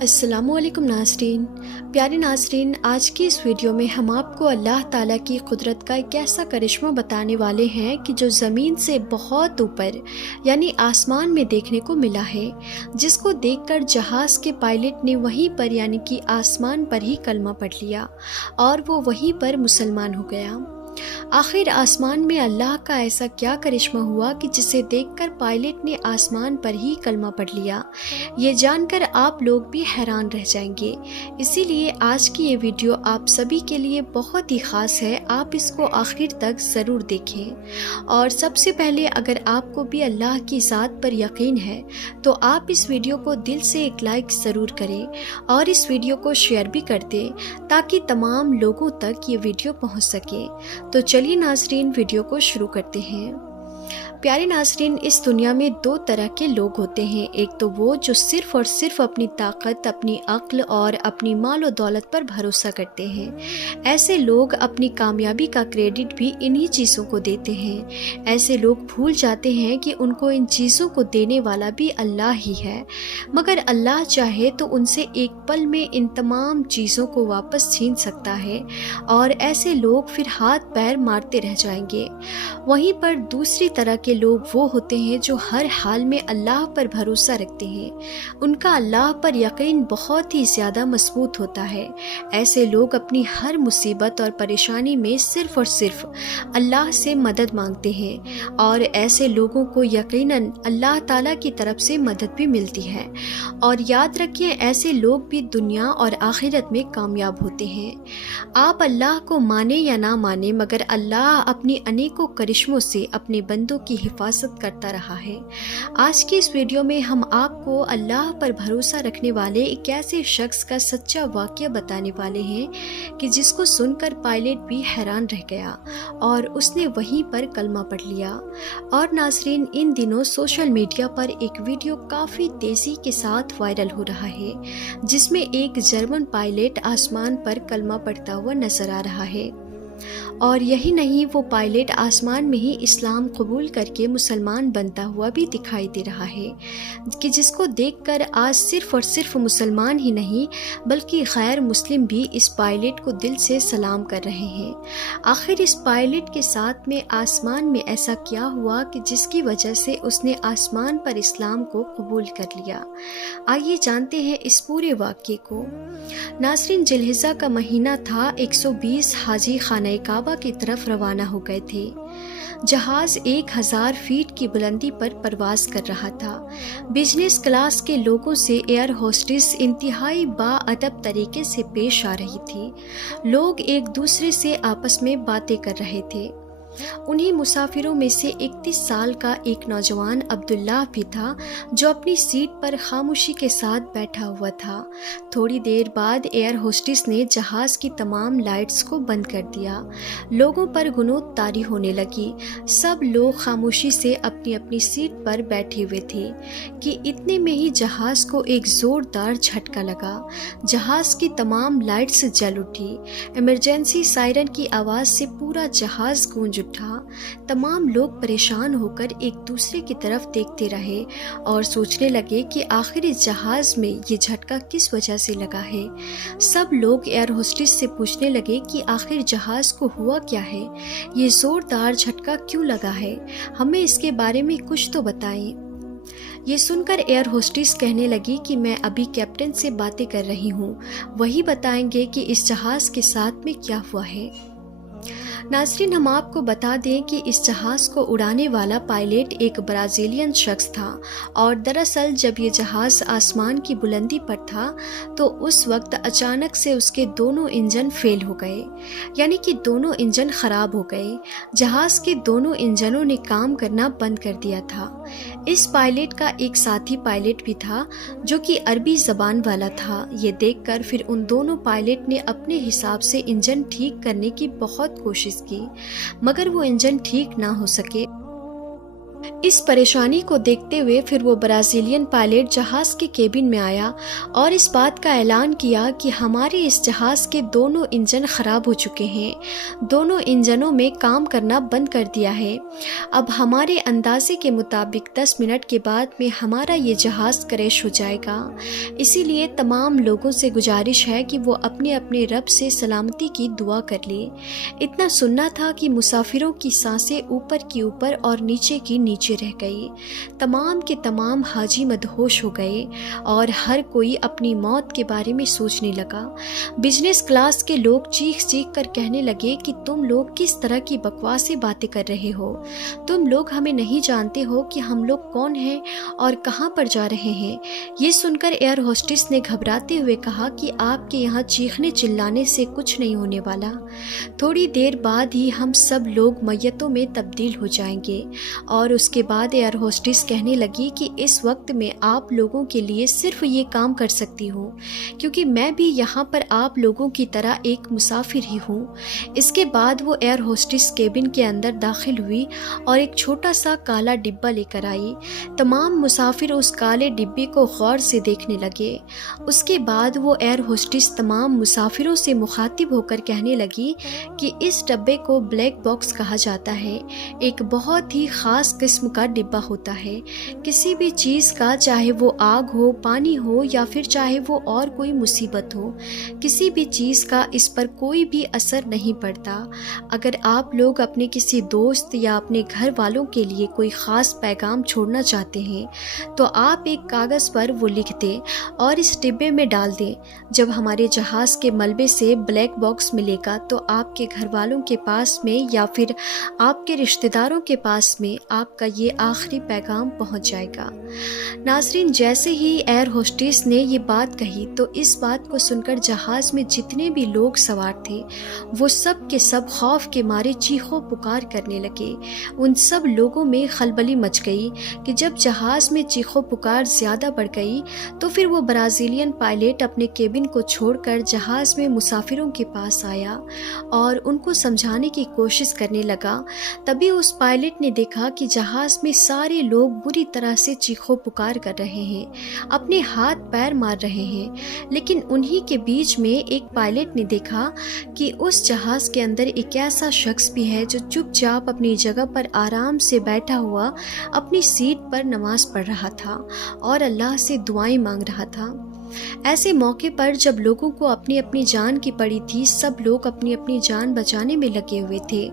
السلام علیکم ناظرین، پیارے ناظرین، آج کی اس ویڈیو میں ہم آپ کو اللہ تعالیٰ کی قدرت کا ایک ایسا کرشمہ بتانے والے ہیں کہ جو زمین سے بہت اوپر یعنی آسمان میں دیکھنے کو ملا ہے، جس کو دیکھ کر جہاز کے پائلٹ نے وہیں پر یعنی کہ آسمان پر ہی کلمہ پڑھ لیا اور وہ وہیں پر مسلمان ہو گیا۔ آخر آسمان میں اللہ کا ایسا کیا کرشمہ ہوا کہ جسے دیکھ کر پائلٹ نے آسمان پر ہی کلمہ پڑھ لیا؟ یہ جان کر آپ لوگ بھی حیران رہ جائیں گے، اسی لیے آج کی یہ ویڈیو آپ سبھی کے لیے بہت ہی خاص ہے۔ آپ اس کو آخر تک ضرور دیکھیں، اور سب سے پہلے اگر آپ کو بھی اللہ کی ذات پر یقین ہے تو آپ اس ویڈیو کو دل سے ایک لائک ضرور کریں اور اس ویڈیو کو شیئر بھی کر دیں تاکہ تمام لوگوں تک یہ ویڈیو پہنچ سکے۔ تو چلیے ناظرین، ویڈیو کو شروع کرتے ہیں۔ پیارے ناظرین، اس دنیا میں دو طرح کے لوگ ہوتے ہیں۔ ایک تو وہ جو صرف اور صرف اپنی طاقت، اپنی عقل اور اپنی مال و دولت پر بھروسہ کرتے ہیں۔ ایسے لوگ اپنی کامیابی کا کریڈٹ بھی انہی چیزوں کو دیتے ہیں۔ ایسے لوگ بھول جاتے ہیں کہ ان کو ان چیزوں کو دینے والا بھی اللہ ہی ہے، مگر اللہ چاہے تو ان سے ایک پل میں ان تمام چیزوں کو واپس چھین سکتا ہے، اور ایسے لوگ پھر ہاتھ پیر مارتے رہ جائیں گے۔ وہیں پر دوسری طرح کے لوگ وہ ہوتے ہیں جو ہر حال میں اللہ پر بھروسہ رکھتے ہیں۔ ان کا اللہ پر یقین بہت ہی زیادہ مضبوط ہوتا ہے۔ ایسے لوگ اپنی ہر مصیبت اور پریشانی میں صرف اور صرف اللہ سے مدد مانگتے ہیں، اور ایسے لوگوں کو یقیناً اللہ تعالیٰ کی طرف سے مدد بھی ملتی ہے۔ اور یاد رکھیں، ایسے لوگ بھی دنیا اور آخرت میں کامیاب ہوتے ہیں۔ آپ اللہ کو مانیں یا نہ مانیں، مگر اللہ اپنی انیکوں کرشموں سے اپنے بندوں کی حفاظت کرتا رہا ہے۔ آج کی اس ویڈیو میں ہم آپ کو اللہ پر بھروسہ رکھنے والے ایک ایسے شخص کا سچا واقعہ بتانے والے ہیں کہ جس کو سن کر پائلٹ بھی حیران رہ گیا اور اس نے وہیں پر کلمہ پڑھ لیا۔ اور ناظرین، ان دنوں سوشل میڈیا پر ایک ویڈیو کافی تیزی کے ساتھ وائرل ہو رہا ہے، جس میں ایک جرمن پائلٹ آسمان پر کلمہ پڑھتا ہوا نظر آ رہا ہے۔ اور یہی نہیں، وہ پائلٹ آسمان میں ہی اسلام قبول کر کے مسلمان بنتا ہوا بھی دکھائی دے رہا ہے، کہ جس کو دیکھ کر آج صرف اور صرف مسلمان ہی نہیں بلکہ غیر مسلم بھی اس پائلٹ کو دل سے سلام کر رہے ہیں۔ آخر اس پائلٹ کے ساتھ میں آسمان میں ایسا کیا ہوا کہ جس کی وجہ سے اس نے آسمان پر اسلام کو قبول کر لیا؟ آئیے جانتے ہیں اس پورے واقعے کو۔ ناظرین، ذی الحجہ کا مہینہ تھا۔ 120 حاجی خانہ کعبہ کی طرف روانہ ہو گئے تھے۔ جہاز 1000 فیٹ کی بلندی پر پرواز کر رہا تھا۔ بزنس کلاس کے لوگوں سے ایئر ہوسٹس انتہائی باادب طریقے سے پیش آ رہی تھی۔ لوگ ایک دوسرے سے آپس میں باتیں کر رہے تھے۔ انہی مسافروں میں سے 31 سال کا ایک نوجوان عبداللہ بھی تھا، جو اپنی سیٹ پر خاموشی کے ساتھ بیٹھا ہوا تھا۔ تھوڑی دیر بعد ایئر ہوسٹس نے جہاز کی تمام لائٹس کو بند کر دیا۔ لوگوں پر غنود طاری ہونے لگی۔ سب لوگ خاموشی سے اپنی اپنی سیٹ پر بیٹھے ہوئے تھے کہ اتنے میں ہی جہاز کو ایک زوردار جھٹکا لگا۔ جہاز کی تمام لائٹس جل اٹھی۔ ایمرجنسی سائرن کی آواز سے پورا جہاز گونج اٹھا۔ تمام لوگ پریشان ہو کر ایک دوسرے کی طرف دیکھتے رہے اور سوچنے لگے کہ آخر اس جہاز میں یہ جھٹکا کس وجہ سے لگا ہے۔ سب لوگ ایئر ہوسٹس سے پوچھنے لگے کہ آخر جہاز کو ہوا کیا ہے، یہ زوردار جھٹکا کیوں لگا ہے، ہمیں اس کے بارے میں کچھ تو بتائیں۔ یہ سن کر ایئر ہوسٹس کہنے لگی کہ میں ابھی کیپٹن سے باتیں کر رہی ہوں، وہی بتائیں گے کہ اس جہاز کے ساتھ میں کیا ہوا ہے۔ ناظرین، ہم آپ کو بتا دیں کہ اس جہاز کو اڑانے والا پائلٹ ایک برازیلین شخص تھا، اور دراصل جب یہ جہاز آسمان کی بلندی پر تھا تو اس وقت اچانک سے اس کے دونوں انجن فیل ہو گئے، یعنی کہ دونوں انجن خراب ہو گئے۔ جہاز کے دونوں انجنوں نے کام کرنا بند کر دیا تھا۔ اس پائلٹ کا ایک ساتھی پائلٹ بھی تھا جو کہ عربی زبان والا تھا۔ یہ دیکھ کر پھر ان دونوں پائلٹ نے اپنے حساب سے انجن ٹھیک کرنے کی بہت کوشش کی، مگر وہ انجن ٹھیک نہ ہو سکے۔ اس پریشانی کو دیکھتے ہوئے پھر وہ برازیلین پائلٹ جہاز کے کیبن میں آیا اور اس بات کا اعلان کیا کہ ہمارے اس جہاز کے دونوں انجن خراب ہو چکے ہیں، دونوں انجنوں میں کام کرنا بند کر دیا ہے۔ اب ہمارے اندازے کے مطابق 10 منٹ کے بعد میں ہمارا یہ جہاز کریش ہو جائے گا، اسی لیے تمام لوگوں سے گزارش ہے کہ وہ اپنے اپنے رب سے سلامتی کی دعا کر لیں۔ اتنا سننا تھا کہ مسافروں کی سانسیں اوپر کی اوپر اور نیچے کی نیچے رہ گئی۔ تمام کے تمام حاجی مدہوش ہو گئے اور ہر کوئی اپنی موت کے بارے میں سوچنے لگا۔ بزنس کلاس کے لوگ چیخ چیخ کر کہنے لگے کہ تم لوگ کس طرح کی بکواسیں باتیں کر رہے ہو، تم لوگ ہمیں نہیں جانتے ہو کہ ہم لوگ کون ہیں اور کہاں پر جا رہے ہیں۔ یہ سن کر ایئر ہوسٹس نے گھبراتے ہوئے کہا کہ آپ کے یہاں چیخنے چلانے سے کچھ نہیں ہونے والا، تھوڑی دیر بعد ہی ہم سب لوگ میتوں میں تبدیل ہو جائیں گے۔ اور اس کے بعد ایئر ہوسٹس کہنے لگی کہ اس وقت میں آپ لوگوں کے لیے صرف یہ کام کر سکتی ہوں کیونکہ میں بھی یہاں پر آپ لوگوں کی طرح ایک مسافر ہی ہوں۔ اس کے بعد وہ ایئر ہوسٹس کیبن کے اندر داخل ہوئی اور ایک چھوٹا سا کالا ڈبہ لے کر آئی۔ تمام مسافر اس کالے ڈبے کو غور سے دیکھنے لگے۔ اس کے بعد وہ ایئر ہوسٹس تمام مسافروں سے مخاطب ہو کر کہنے لگی کہ اس ڈبے کو بلیک باکس کہا جاتا ہے، ایک بہت ہی خاص قسم کا ڈبہ ہوتا ہے۔ کسی بھی چیز کا، چاہے وہ آگ ہو، پانی ہو یا پھر چاہے وہ اور کوئی مصیبت ہو، کسی بھی چیز کا اس پر کوئی بھی اثر نہیں پڑتا۔ اگر آپ لوگ اپنے کسی دوست یا اپنے گھر والوں کے لیے کوئی خاص پیغام چھوڑنا چاہتے ہیں تو آپ ایک کاغذ پر وہ لکھ دیں اور اس ڈبے میں ڈال دیں۔ جب ہمارے جہاز کے ملبے سے بلیک باکس ملے گا تو آپ کے گھر والوں کے پاس میں یا پھر آپ کے رشتہ داروں کے پاس میں آپ کا یہ آخری پیغام پہنچ جائے گا۔ ناظرین، جیسے ہی ایئر ہوسٹس نے یہ بات کہی تو اس بات کو سن کر جہاز میں جتنے بھی لوگ سوار تھے وہ سب کے سب خوف کے مارے چیخو پکار کرنے لگے۔ ان سب لوگوں میں خلبلی مچ گئی کہ جب جہاز میں چیخو پکار زیادہ بڑھ گئی تو پھر وہ برازیلین پائلٹ اپنے کیبن کو چھوڑ کر جہاز میں مسافروں کے پاس آیا اور ان کو سمجھانے کی کوشش کرنے لگا۔ تبھی اس پائلٹ نے دیکھا کہ جہاز میں سارے لوگ بری طرح سے چیخو پکار کر رہے ہیں، اپنے ہاتھ پیر مار رہے ہیں، لیکن انہی کے بیچ میں ایک پائلٹ نے دیکھا کہ اس جہاز کے اندر ایک ایسا شخص بھی ہے جو چپ چاپ اپنی جگہ پر آرام سے بیٹھا ہوا اپنی سیٹ پر نماز پڑھ رہا تھا اور اللہ سے دعائیں مانگ رہا تھا۔ ایسے موقع پر جب لوگوں کو اپنی اپنی جان کی پڑی تھی، سب لوگ اپنی اپنی جان بچانے میں لگے ہوئے تھے۔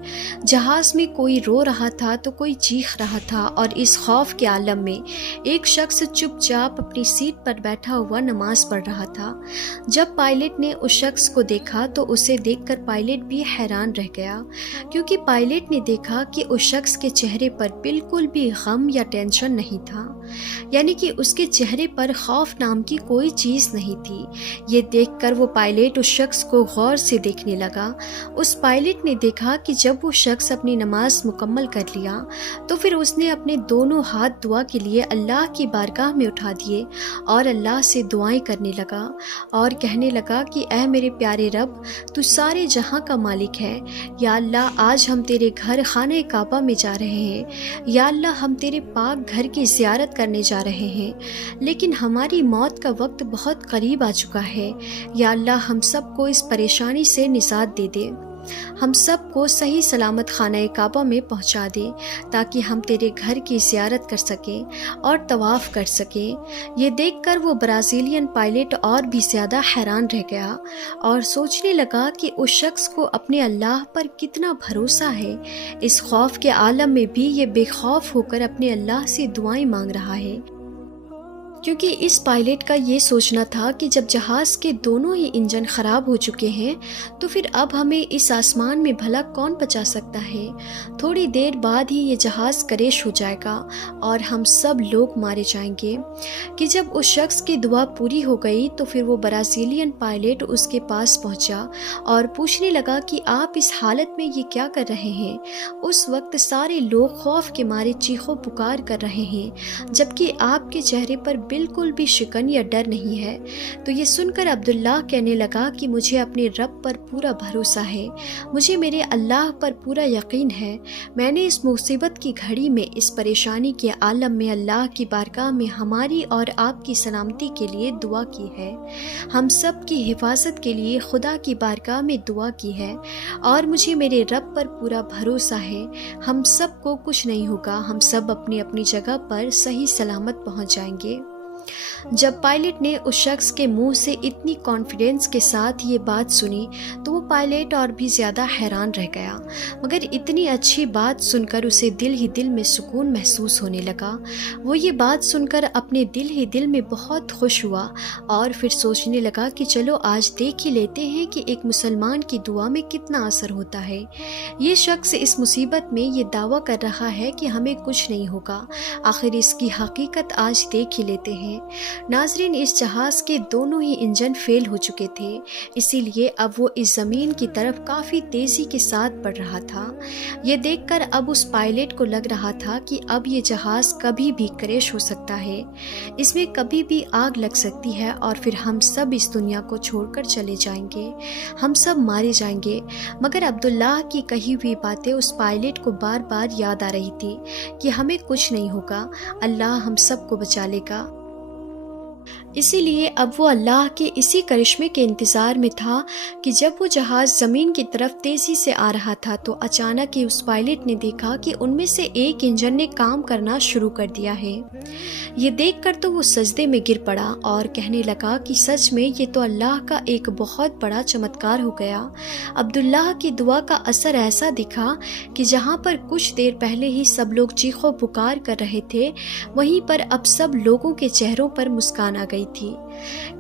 جہاز میں کوئی رو رہا تھا تو کوئی چیخ رہا تھا اور اس خوف کے عالم میں ایک شخص چپ چاپ اپنی سیٹ پر بیٹھا ہوا نماز پڑھ رہا تھا۔ جب پائلٹ نے اس شخص کو دیکھا تو اسے دیکھ کر پائلٹ بھی حیران رہ گیا، کیونکہ پائلٹ نے دیکھا کہ اس شخص کے چہرے پر بالکل بھی غم یا ٹینشن نہیں تھا، یعنی کہ اس کے چہرے پر خوف نام کی کوئی چیز نہیں تھی۔ یہ دیکھ کر وہ پائلٹ اس شخص کو غور سے دیکھنے لگا۔ اس پائلٹ نے دیکھا کہ جب وہ شخص اپنی نماز مکمل کر لیا تو پھر اس نے اپنے دونوں ہاتھ دعا کے لیے اللہ کی بارگاہ میں اٹھا دیے اور اللہ سے دعائیں کرنے لگا اور کہنے لگا کہ اے میرے پیارے رب، تو سارے جہاں کا مالک ہے۔ یا اللہ، آج ہم تیرے گھر خانہ کعبہ میں جا رہے ہیں۔ یا اللہ، ہم تیرے پاک گھر کی زیارت کرنے جا رہے ہیں، لیکن ہماری موت کا وقت بہت قریب آ چکا ہے۔ یا اللہ، ہم سب کو اس پریشانی سے نجات دے دے، ہم سب کو صحیح سلامت خانہ کعبہ میں پہنچا دے تاکہ ہم تیرے گھر کی زیارت کر سکیں اور طواف کر سکیں۔ یہ دیکھ کر وہ برازیلین پائلٹ اور بھی زیادہ حیران رہ گیا اور سوچنے لگا کہ اس شخص کو اپنے اللہ پر کتنا بھروسہ ہے، اس خوف کے عالم میں بھی یہ بے خوف ہو کر اپنے اللہ سے دعائیں مانگ رہا ہے۔ کیونکہ اس پائلٹ کا یہ سوچنا تھا کہ جب جہاز کے دونوں ہی انجن خراب ہو چکے ہیں تو پھر اب ہمیں اس آسمان میں بھلا کون بچا سکتا ہے۔ تھوڑی دیر بعد ہی یہ جہاز کریش ہو جائے گا اور ہم سب لوگ مارے جائیں گے۔ کہ جب اس شخص کی دعا پوری ہو گئی تو پھر وہ برازیلین پائلٹ اس کے پاس پہنچا اور پوچھنے لگا کہ آپ اس حالت میں یہ کیا کر رہے ہیں۔ اس وقت سارے لوگ خوف کے مارے چیخو پکار کر رہے ہیں، جبکہ آپ کے چہرے پر بالکل بھی شکن یا ڈر نہیں ہے۔ تو یہ سن کر عبداللہ کہنے لگا کہ مجھے اپنے رب پر پورا بھروسہ ہے، مجھے میرے اللہ پر پورا یقین ہے۔ میں نے اس مصیبت کی گھڑی میں، اس پریشانی کے عالم میں اللہ کی بارگاہ میں ہماری اور آپ کی سلامتی کے لیے دعا کی ہے، ہم سب کی حفاظت کے لیے خدا کی بارگاہ میں دعا کی ہے، اور مجھے میرے رب پر پورا بھروسہ ہے ہم سب کو کچھ نہیں ہوگا، ہم سب اپنی اپنی جگہ پر صحیح سلامت پہنچ جائیں گے۔ جب پائلٹ نے اس شخص کے منہ سے اتنی کانفیڈنس کے ساتھ یہ بات سنی تو وہ پائلٹ اور بھی زیادہ حیران رہ گیا، مگر اتنی اچھی بات سن کر اسے دل ہی دل میں سکون محسوس ہونے لگا۔ وہ یہ بات سن کر اپنے دل ہی دل میں بہت خوش ہوا اور پھر سوچنے لگا کہ چلو آج دیکھ ہی لیتے ہیں کہ ایک مسلمان کی دعا میں کتنا اثر ہوتا ہے۔ یہ شخص اس مصیبت میں یہ دعویٰ کر رہا ہے کہ ہمیں کچھ نہیں ہوگا، آخر اس کی حقیقت آج دیکھ ہی لیتے ہیں۔ ناظرین، اس جہاز کے دونوں ہی انجن فیل ہو چکے تھے، اسی لیے اب وہ اس زمین کی طرف کافی تیزی کے ساتھ بڑھ رہا تھا۔ یہ دیکھ کر اب اس پائلٹ کو لگ رہا تھا کہ اب یہ جہاز کبھی بھی کریش ہو سکتا ہے، اس میں کبھی بھی آگ لگ سکتی ہے اور پھر ہم سب اس دنیا کو چھوڑ کر چلے جائیں گے، ہم سب مارے جائیں گے۔ مگر عبداللہ کی کہی ہوئی باتیں اس پائلٹ کو بار بار یاد آ رہی تھی کہ ہمیں کچھ نہیں ہوگا، اللہ ہم سب کو بچا لے گا۔ اسی لیے اب وہ اللہ کے اسی کرشمے کے انتظار میں تھا کہ جب وہ جہاز زمین کی طرف تیزی سے آ رہا تھا تو اچانک ہی اس پائلٹ نے دیکھا کہ ان میں سے ایک انجن نے کام کرنا شروع کر دیا ہے۔ یہ دیکھ کر تو وہ سجدے میں گر پڑا اور کہنے لگا کہ سچ میں یہ تو اللہ کا ایک بہت بڑا چمتکار ہو گیا۔ عبداللہ کی دعا کا اثر ایسا دکھا کہ جہاں پر کچھ دیر پہلے ہی سب لوگ چیخ و پکار کر رہے تھے، وہیں پر اب سب لوگوں کے چہروں پر مسکان آ گئی تھی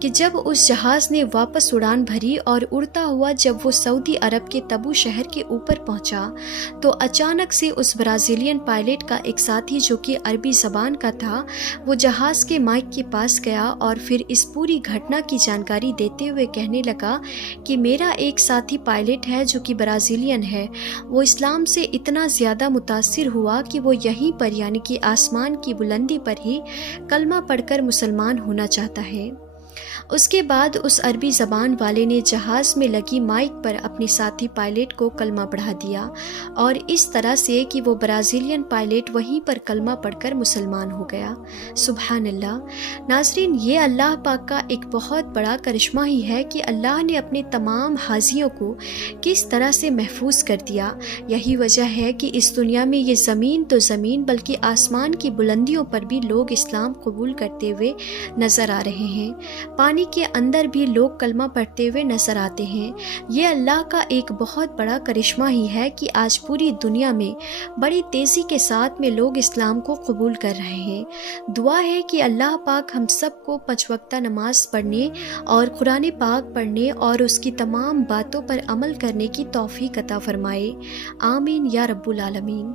کہ جب اس جہاز نے واپس اڑان بھری اور اڑتا ہوا جب وہ سعودی عرب کے تبو شہر کے اوپر پہنچا تو اچانک سے اس برازیلین پائلٹ کا ایک ساتھی جو کہ عربی زبان کا تھا وہ جہاز کے مائک کے پاس گیا اور پھر اس پوری گھٹنا کی جانکاری دیتے ہوئے کہنے لگا کہ میرا ایک ساتھی پائلٹ ہے جو کہ برازیلین ہے، وہ اسلام سے اتنا زیادہ متاثر ہوا کہ وہ یہیں پر یعنی کہ آسمان کی بلندی پر ہی کلمہ پڑھ کر مسلمان ہونا چاہتا ہے۔ اس کے بعد اس عربی زبان والے نے جہاز میں لگی مائک پر اپنے ساتھی پائلٹ کو کلمہ پڑھا دیا اور اس طرح سے کہ وہ برازیلین پائلٹ وہیں پر کلمہ پڑھ کر مسلمان ہو گیا۔ سبحان اللہ۔ ناظرین، یہ اللہ پاک کا ایک بہت بڑا کرشمہ ہی ہے کہ اللہ نے اپنے تمام حاجیوں کو کس طرح سے محفوظ کر دیا۔ یہی وجہ ہے کہ اس دنیا میں یہ زمین تو زمین بلکہ آسمان کی بلندیوں پر بھی لوگ اسلام قبول کرتے ہوئے نظر آ رہے ہیں، پانی کے اندر بھی لوگ کلمہ پڑھتے ہوئے نظر آتے ہیں۔ یہ اللہ کا ایک بہت بڑا کرشمہ ہی ہے کہ آج پوری دنیا میں بڑی تیزی کے ساتھ میں لوگ اسلام کو قبول کر رہے ہیں۔ دعا ہے کہ اللہ پاک ہم سب کو 5 وقتہ نماز پڑھنے اور قرآن پاک پڑھنے اور اس کی تمام باتوں پر عمل کرنے کی توفیق عطا فرمائے، آمین یا رب العالمین۔